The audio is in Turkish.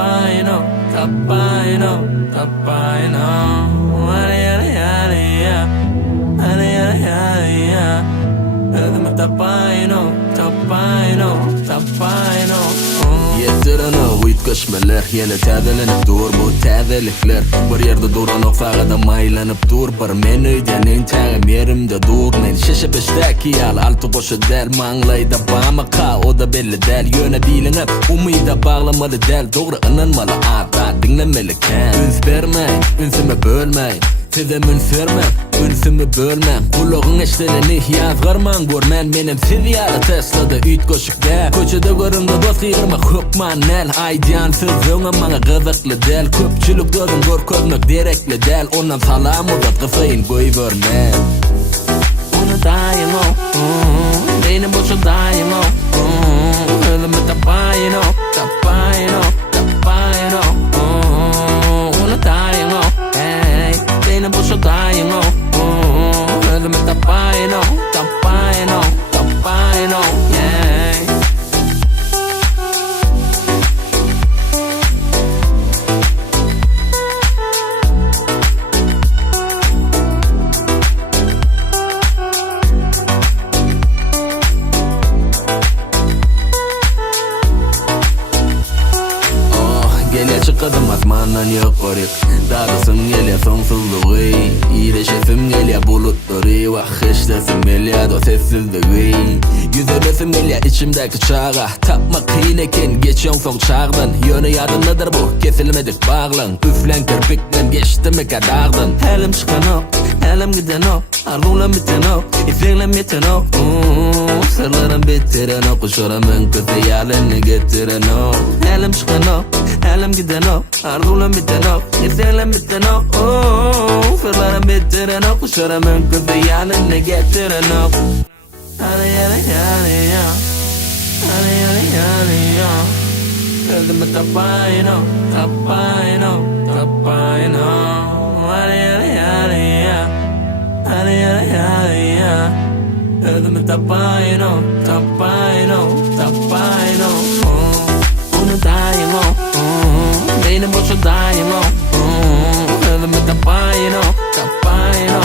tapayno, tapayno, tapayno. Ay, ay, ay, ay, ay, ay, ay, ay. Ödümü tapayno, tapayno, tapayno. Yetirana uytkashmalar yana tadelenip dur bu tadelikler. Bir yerde duran oqsagada maylanıp dur. Bir men uydanin tagim yerimde dur. Men şişe beştaki yal altı qoşu del manglayda bamaka o da belli del. Yöne bilinip umida bağlamalı del. Doğru inanmalı ata dinlemeli kan. Üns vermey, ünsüme bölmey. Tezem üns vermem, ünsümü bölmem. Kulağın eşteleni yazgarman görmen. Menem sivyada Tesla'da üt koşuk del. Koçada görümde dost yığırma hukman nel. Aydiyan sözüğün bana kızıklı del. Köpçülük gözün gör közmek direkli del. Ondan salam uzat kısayın koy vermem. Onu dayım o, beynim boşu dayım o. Ödümü tapayno, tapayno, tapayno. Onu dayım o, beynim boşu dayım o. Ödümü tapayno, tapayno, tapayno, yeah. Gele çıkadım asmandan yukarı. Dağısım gele sonsuzluğu. İyileşesim gele bulutları. Vakıştasım gele do sessizliği. Yüzülesim gele içimdeki çağa. Tapmak kıyneken geçiyon son çağdan. Yönü yadındadır bu kesilmedik bağlan. Üflen kirpikten geçti mi kadardın. Elim çıkan o, elim giden o. Arzunla biten o, istekle biten o. Sırlarım bitiren o. Kuşuramın kızı yalını getiren o. Elim çıkan o, elim giden o. Arzunla biten o, istekle biten o. Sırlarım bitiren o. Kuşuramın kızı yalını getiren o. Hadi hadi hadi ya. Hadi hadi hadi ya. Ödümü tapayno, tapayno, tapayno. Hadi hadi hadi ya. Hadi hadi hadi ya. Ödümü tapayno, tapayno, tapayno. Onu dayım o, beynim boşu dayım o. Ödümü tapayno, tapayno.